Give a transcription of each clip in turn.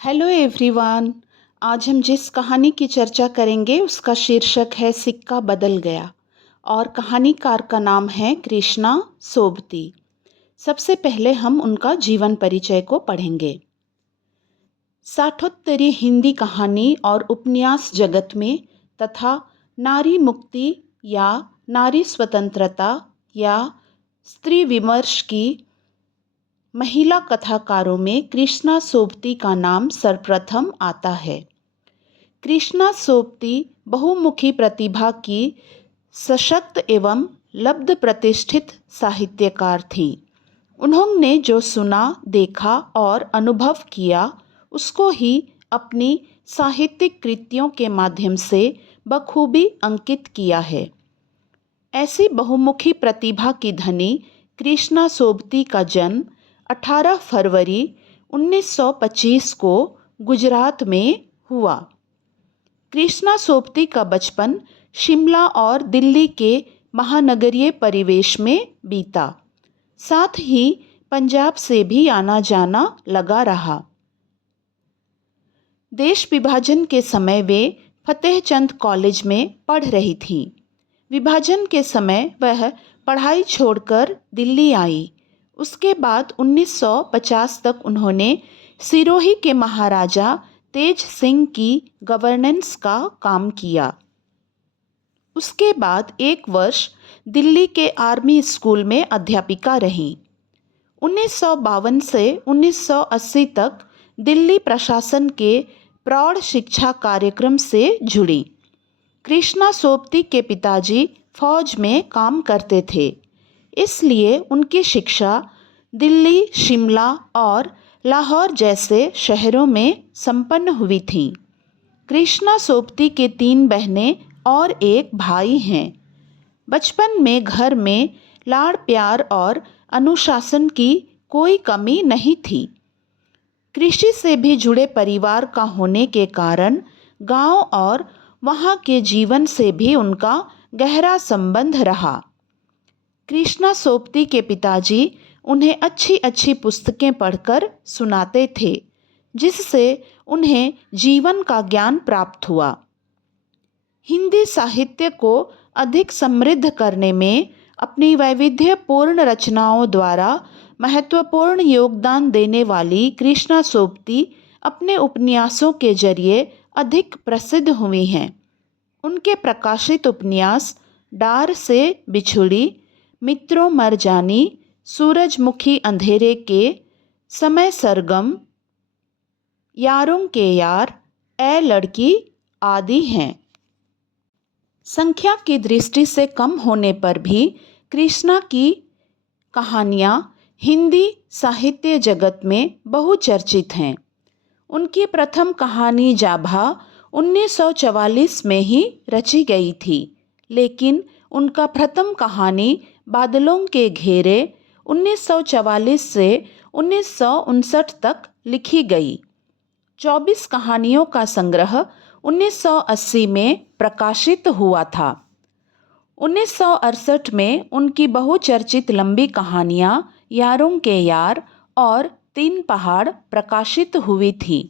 Hello everyone. आज हम जिस कहानी की चर्चा करेंगे उसका शीर्षक है सिक्का बदल गया और कहानीकार का नाम है कृष्णा सोबती। सबसे पहले हम उनका जीवन परिचय को पढ़ेंगे। साठोत्तरी हिंदी कहानी और उपन्यास जगत में तथा नारी मुक्ति या नारी स्वतंत्रता या स्त्री विमर्श की महिला कथाकारों में कृष्णा सोबती का नाम सर्वप्रथम आता है। कृष्णा सोबती बहुमुखी प्रतिभा की सशक्त एवं लब्ध प्रतिष्ठित साहित्यकार थीं। उन्होंने जो सुना, देखा और अनुभव किया उसको ही अपनी साहित्यिक कृतियों के माध्यम से बखूबी अंकित किया है। ऐसी बहुमुखी प्रतिभा की धनी कृष्णा सोबती का जन्म 18 फरवरी 1925 को गुजरात में हुआ। कृष्णा सोबती का बचपन शिमला और दिल्ली के महानगरीय परिवेश में बीता। साथ ही पंजाब से भी आना जाना लगा रहा। देश विभाजन के समय वे फतेहचंद कॉलेज में पढ़ रही थीं। विभाजन के समय वह पढ़ाई छोड़कर दिल्ली आई। उसके बाद 1950 तक उन्होंने सिरोही के महाराजा तेज सिंह की गवर्नेंस का काम किया। उसके बाद एक वर्ष दिल्ली के आर्मी स्कूल में अध्यापिका रहीं। 1952 से 1980 तक दिल्ली प्रशासन के प्रौढ़ शिक्षा कार्यक्रम से जुड़ी। कृष्णा सोबती के पिताजी फौज में काम करते थे, इसलिए उनकी शिक्षा दिल्ली, शिमला और लाहौर जैसे शहरों में संपन्न हुई थी। कृष्णा सोबती के 3 बहनें और एक भाई हैं। बचपन में घर में लाड़ प्यार और अनुशासन की कोई कमी नहीं थी। कृषि से भी जुड़े परिवार का होने के कारण गांव और वहां के जीवन से भी उनका गहरा संबंध रहा। कृष्णा सोबती के पिताजी उन्हें अच्छी अच्छी पुस्तकें पढ़कर सुनाते थे, जिससे उन्हें जीवन का ज्ञान प्राप्त हुआ। हिंदी साहित्य को अधिक समृद्ध करने में अपनी वैविध्यपूर्ण रचनाओं द्वारा महत्वपूर्ण योगदान देने वाली कृष्णा सोबती अपने उपन्यासों के जरिए अधिक प्रसिद्ध हुई हैं। उनके प्रकाशित उपन्यास डार से बिछुड़ी, मित्रों मर जानी, सूरजमुखी अंधेरे के, समय सरगम, यारों के यार, ए लड़की आदि हैं। संख्या की दृष्टि से कम होने पर भी कृष्णा की कहानियाँ हिंदी साहित्य जगत में बहुचर्चित हैं। उनकी प्रथम कहानी जाभा 1944 में ही रची गई थी, लेकिन उनका प्रथम कहानी बादलों के घेरे 1944 से 1959 तक लिखी गई। 24 कहानियों का संग्रह 1980 में प्रकाशित हुआ था। 1968 में उनकी बहुचर्चित लंबी कहानियाँ यारों के यार और 3 पहाड़ प्रकाशित हुई थी,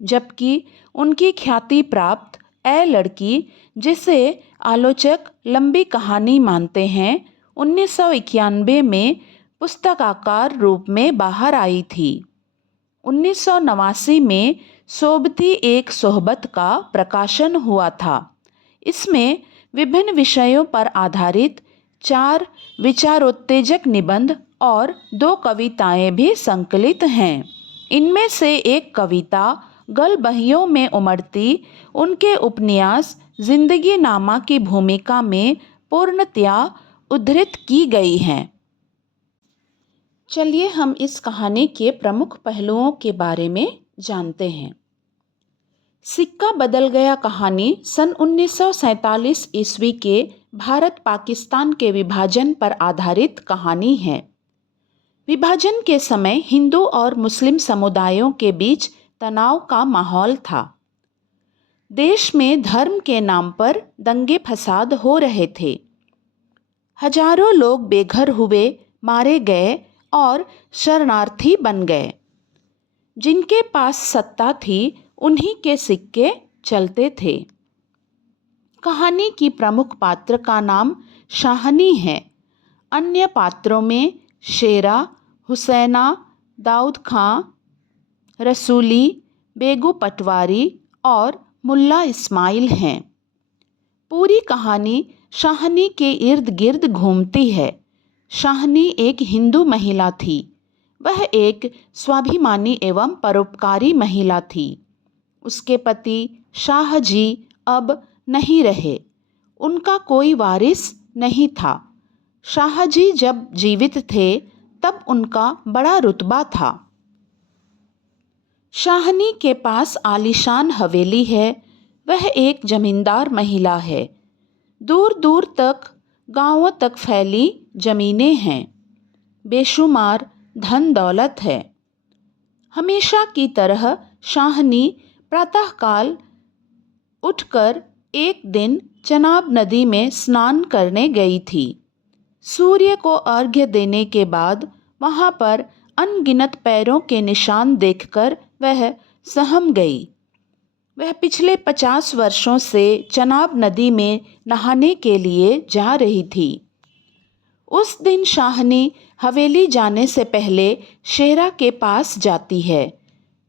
जबकि उनकी ख्याति प्राप्त ए लड़की, जिसे आलोचक लंबी कहानी मानते हैं, 1991 में पुस्तकाकार रूप में बाहर आई थी। 1989 में सोबती एक सोहबत का प्रकाशन हुआ था। इसमें विभिन्न विषयों पर आधारित 4 विचारोत्तेजक निबंध और 2 कविताएं भी संकलित हैं। इनमें से एक कविता गलबहियों में उमड़ती उनके उपन्यास जिंदगी नामा की भूमिका में पूर्णतया उद्धृत की गई है। चलिए हम इस कहानी के प्रमुख पहलुओं के बारे में जानते हैं। सिक्का बदल गया कहानी सन 1947 ईस्वी के भारत पाकिस्तान के विभाजन पर आधारित कहानी है। विभाजन के समय हिंदू और मुस्लिम समुदायों के बीच तनाव का माहौल था। देश में धर्म के नाम पर दंगे फसाद हो रहे थे। हजारों लोग बेघर हुए, मारे गए और शरणार्थी बन गए। जिनके पास सत्ता थी उन्हीं के सिक्के चलते थे। कहानी की प्रमुख पात्र का नाम शाहनी है। अन्य पात्रों में शेरा, हुसैना, दाऊद खां, रसूली, बेगू पटवारी और मुल्ला इस्माइल हैं। पूरी कहानी शाहनी के इर्द गिर्द घूमती है। शाहनी एक हिंदू महिला थी। वह एक स्वाभिमानी एवं परोपकारी महिला थी। उसके पति शाहजी अब नहीं रहे। उनका कोई वारिस नहीं था। शाहजी जब जीवित थे तब उनका बड़ा रुतबा था। शाहनी के पास आलीशान हवेली है। वह एक जमींदार महिला है। दूर दूर तक गांवों तक फैली जमीनें हैं। बेशुमार धन दौलत है। हमेशा की तरह शाहनी प्रातःकाल उठकर एक दिन चनाब नदी में स्नान करने गई थी। सूर्य को अर्घ्य देने के बाद वहां पर अनगिनत पैरों के निशान देखकर वह सहम गई। वह पिछले 50 वर्षों से चनाब नदी में नहाने के लिए जा रही थी। उस दिन शाहनी हवेली जाने से पहले शेरा के पास जाती है।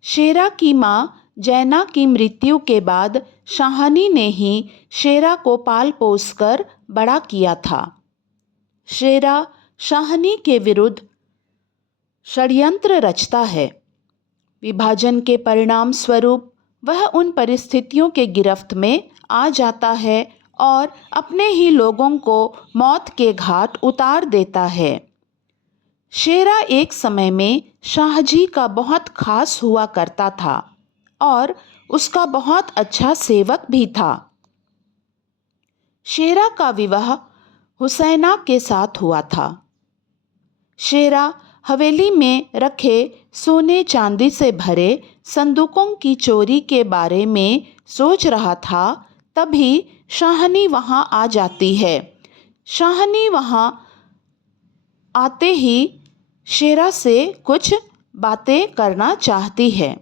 शेरा की माँ जैना की मृत्यु के बाद शाहनी ने ही शेरा को पाल पोस कर बड़ा किया था। शेरा शाहनी के विरुद्ध षड्यंत्र रचता है। विभाजन के परिणाम स्वरूप वह उन परिस्थितियों के गिरफ्त में आ जाता है और अपने ही लोगों को मौत के घाट उतार देता है। शेरा एक समय में शाहजी का बहुत खास हुआ करता था और उसका बहुत अच्छा सेवक भी था। शेरा का विवाह हुसैना के साथ हुआ था। शेरा हवेली में रखे सोने चांदी से भरे संदूकों की चोरी के बारे में सोच रहा था, तभी शाहनी वहां आ जाती है। शाहनी वहां आते ही शेरा से कुछ बातें करना चाहती है।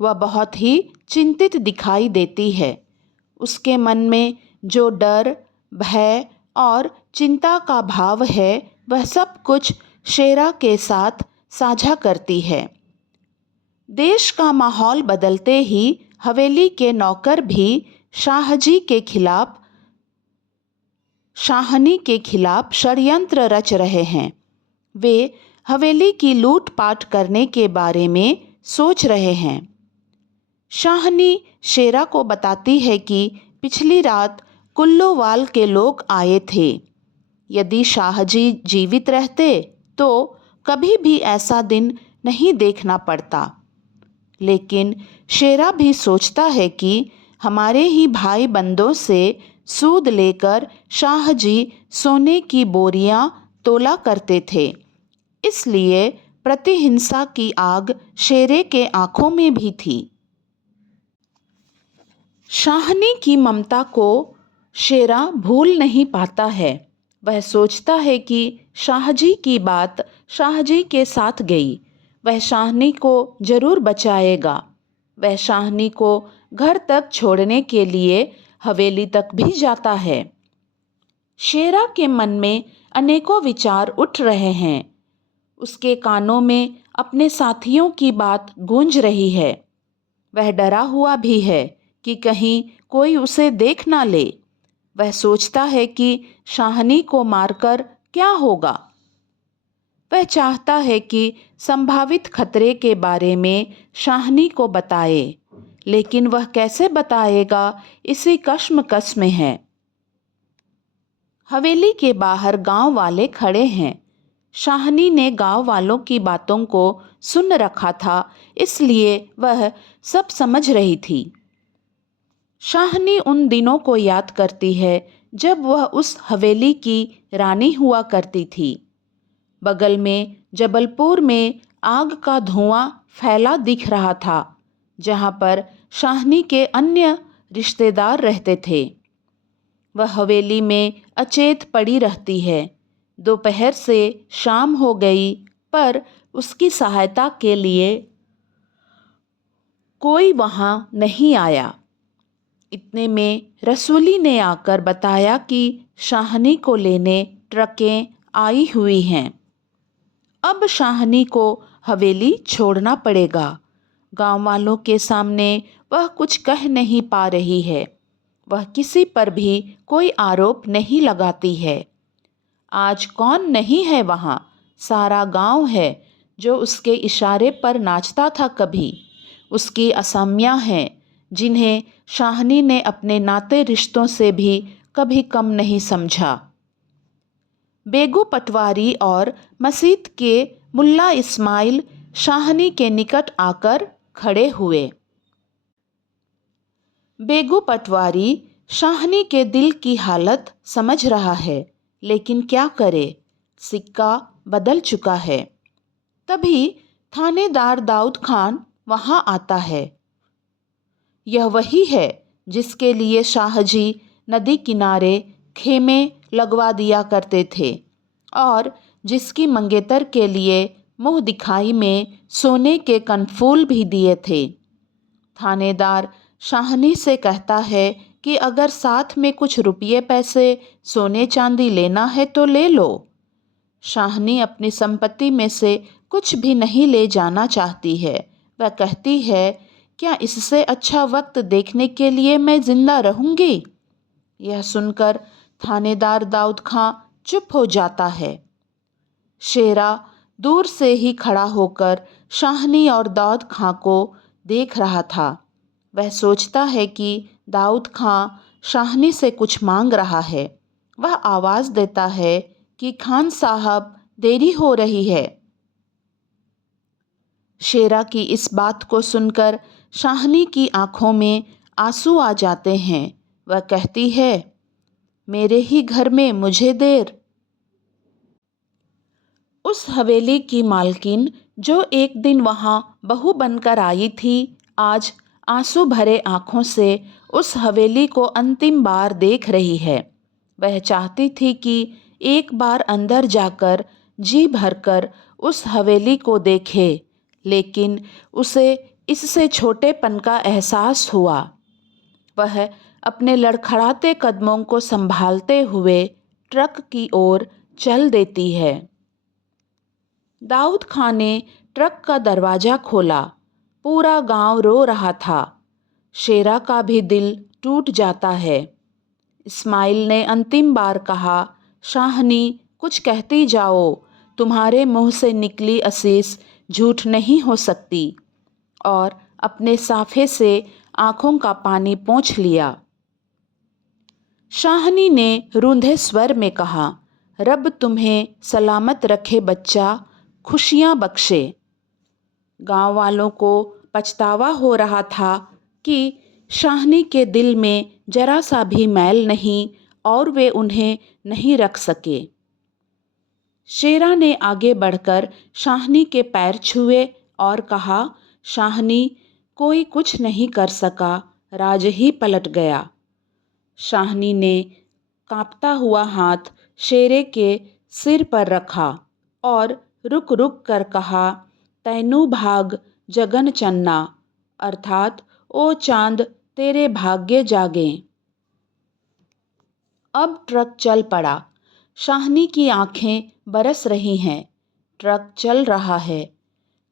वह बहुत ही चिंतित दिखाई देती है। उसके मन में जो डर, भय और चिंता का भाव है वह सब कुछ शेरा के साथ साझा करती है। देश का माहौल बदलते ही हवेली के नौकर भी शाहजी के खिलाफ, शाहनी के खिलाफ षड्यंत्र रच रहे हैं। वे हवेली की लूटपाट करने के बारे में सोच रहे हैं। शाहनी शेरा को बताती है कि पिछली रात कुल्लूवाल के लोग आए थे। यदि शाहजी जीवित रहते तो कभी भी ऐसा दिन नहीं देखना पड़ता। लेकिन शेरा भी सोचता है कि हमारे ही भाई बंदों से सूद लेकर शाहजी सोने की बोरियां तोला करते थे। इसलिए प्रतिहिंसा की आग शेरे के आंखों में भी थी। शाहनी की ममता को शेरा भूल नहीं पाता है। वह सोचता है कि शाहजी की बात शाहजी के साथ गई, वह शाहनी को जरूर बचाएगा। वह शाहनी को घर तक छोड़ने के लिए हवेली तक भी जाता है। शेरा के मन में अनेकों विचार उठ रहे हैं। उसके कानों में अपने साथियों की बात गूंज रही है। वह डरा हुआ भी है कि कहीं कोई उसे देख ना ले। वह सोचता है कि शाहनी को मारकर क्या होगा। वह चाहता है कि संभावित खतरे के बारे में शाहनी को बताए, लेकिन वह कैसे बताएगा, इसी कश्मकश में है। हवेली के बाहर गांव वाले खड़े हैं। शाहनी ने गांव वालों की बातों को सुन रखा था, इसलिए वह सब समझ रही थी। शाहनी उन दिनों को याद करती है जब वह उस हवेली की रानी हुआ करती थी। बगल में जबलपुर में आग का धुआं फैला दिख रहा था, जहां पर शाहनी के अन्य रिश्तेदार रहते थे। वह हवेली में अचेत पड़ी रहती है। दोपहर से शाम हो गई, पर उसकी सहायता के लिए कोई वहाँ नहीं आया। इतने में रसूली ने आकर बताया कि शाहनी को लेने ट्रकें आई हुई हैं। अब शाहनी को हवेली छोड़ना पड़ेगा। गांव वालों के सामने वह कुछ कह नहीं पा रही है। वह किसी पर भी कोई आरोप नहीं लगाती है। आज कौन नहीं है वहाँ? सारा गांव है जो उसके इशारे पर नाचता था कभी। उसकी असमियाँ हैं जिन्हें शाहनी ने अपने नाते रिश्तों से भी कभी कम नहीं समझा। बेगू पटवारी और मस्जिद के मुल्ला इस्माइल शाहनी के निकट आकर खड़े हुए। बेगू पटवारी शाहनी के दिल की हालत समझ रहा है, लेकिन क्या करे, सिक्का बदल चुका है। तभी थानेदार दाऊद खान वहाँ आता है। यह वही है जिसके लिए शाहजी नदी किनारे खेमे लगवा दिया करते थे और जिसकी मंगेतर के लिए मुंह दिखाई में सोने के कनफूल भी दिए थे। थानेदार शाहनी से कहता है कि अगर साथ में कुछ रुपये पैसे सोने चांदी लेना है तो ले लो। शाहनी अपनी संपत्ति में से कुछ भी नहीं ले जाना चाहती है। वह कहती है, क्या इससे अच्छा वक्त देखने के लिए मैं जिंदा रहूंगी? यह सुनकर थानेदार दाऊद खां चुप हो जाता है। शेरा दूर से ही खड़ा होकर शाहनी और दाऊद खां को देख रहा था। वह सोचता है कि दाऊद खां शाहनी से कुछ मांग रहा है। वह आवाज़ देता है कि खान साहब, देरी हो रही है। शेरा की इस बात को सुनकर शाहनी की आंखों में आंसू आ जाते हैं। वह कहती है, मेरे ही घर में मुझे देर। उस हवेली की मालकिन जो एक दिन वहाँ बहू बनकर आई थी, आज आंसू भरे आँखों से उस हवेली को अंतिम बार देख रही है। वह चाहती थी कि एक बार अंदर जाकर जी भरकर उस हवेली को देखे, लेकिन उसे इससे छोटेपन का एहसास हुआ। वह अपने लड़खड़ाते कदमों को संभालते हुए ट्रक की ओर चल देती है। दाऊद खान ने ट्रक का दरवाज़ा खोला। पूरा गांव रो रहा था। शेरा का भी दिल टूट जाता है। इस्माइल ने अंतिम बार कहा, शाहनी, कुछ कहती जाओ, तुम्हारे मुंह से निकली असीस झूठ नहीं हो सकती। और अपने साफे से आंखों का पानी पोंछ लिया। शाहनी ने रूंधे स्वर में कहा, रब तुम्हें सलामत रखे बच्चा, खुशियाँ बख्शे। गांव वालों को पछतावा हो रहा था कि शाहनी के दिल में जरा सा भी मैल नहीं और वे उन्हें नहीं रख सके। शेरा ने आगे बढ़कर शाहनी के पैर छुए और कहा, शाहनी, कोई कुछ नहीं कर सका, राज ही पलट गया। शाहनी ने कांपता हुआ हाथ शेरे के सिर पर रखा और रुक रुक कर कहा, तैनू भाग जगन चन्ना, अर्थात ओ चांद, तेरे भाग्य जागे। अब ट्रक चल पड़ा। शाहनी की आंखें बरस रही हैं। ट्रक चल रहा है।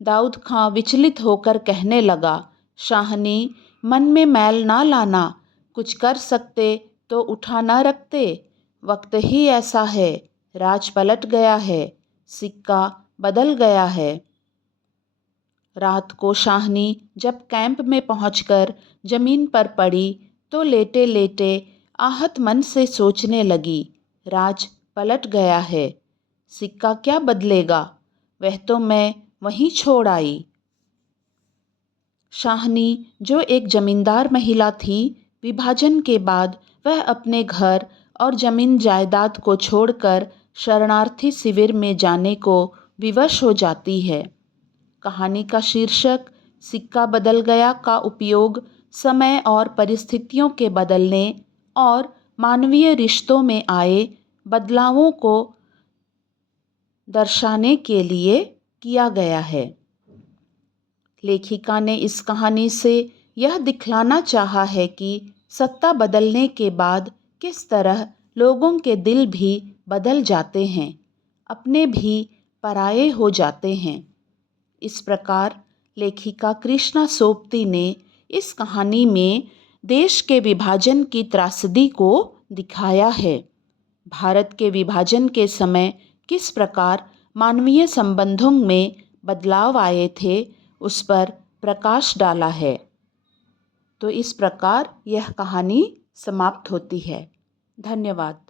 दाऊद खां विचलित होकर कहने लगा, शाहनी, मन में मैल ना लाना, कुछ कर सकते तो उठा ना रखते। वक्त ही ऐसा है, राज पलट गया है, सिक्का बदल गया है। रात को शाहनी जब कैंप में पहुंचकर जमीन पर पड़ी तो लेटे लेटे आहत मन से सोचने लगी, राज पलट गया है, सिक्का क्या बदलेगा, वह तो मैं वहीं छोड़ आई। शाहनी जो एक जमींदार महिला थी, विभाजन के बाद वह अपने घर और जमीन जायदाद को छोड़कर शरणार्थी शिविर में जाने को विवश हो जाती है। कहानी का शीर्षक सिक्का बदल गया का उपयोग समय और परिस्थितियों के बदलने और मानवीय रिश्तों में आए बदलावों को दर्शाने के लिए किया गया है। लेखिका ने इस कहानी से यह दिखलाना चाहा है कि सत्ता बदलने के बाद किस तरह लोगों के दिल भी बदल जाते हैं, अपने भी पराये हो जाते हैं। इस प्रकार लेखिका कृष्णा सोपती ने इस कहानी में देश के विभाजन की त्रासदी को दिखाया है। भारत के विभाजन के समय किस प्रकार मानवीय संबंधों में बदलाव आए थे, उस पर प्रकाश डाला है। तो इस प्रकार यह कहानी समाप्त होती है। धन्यवाद।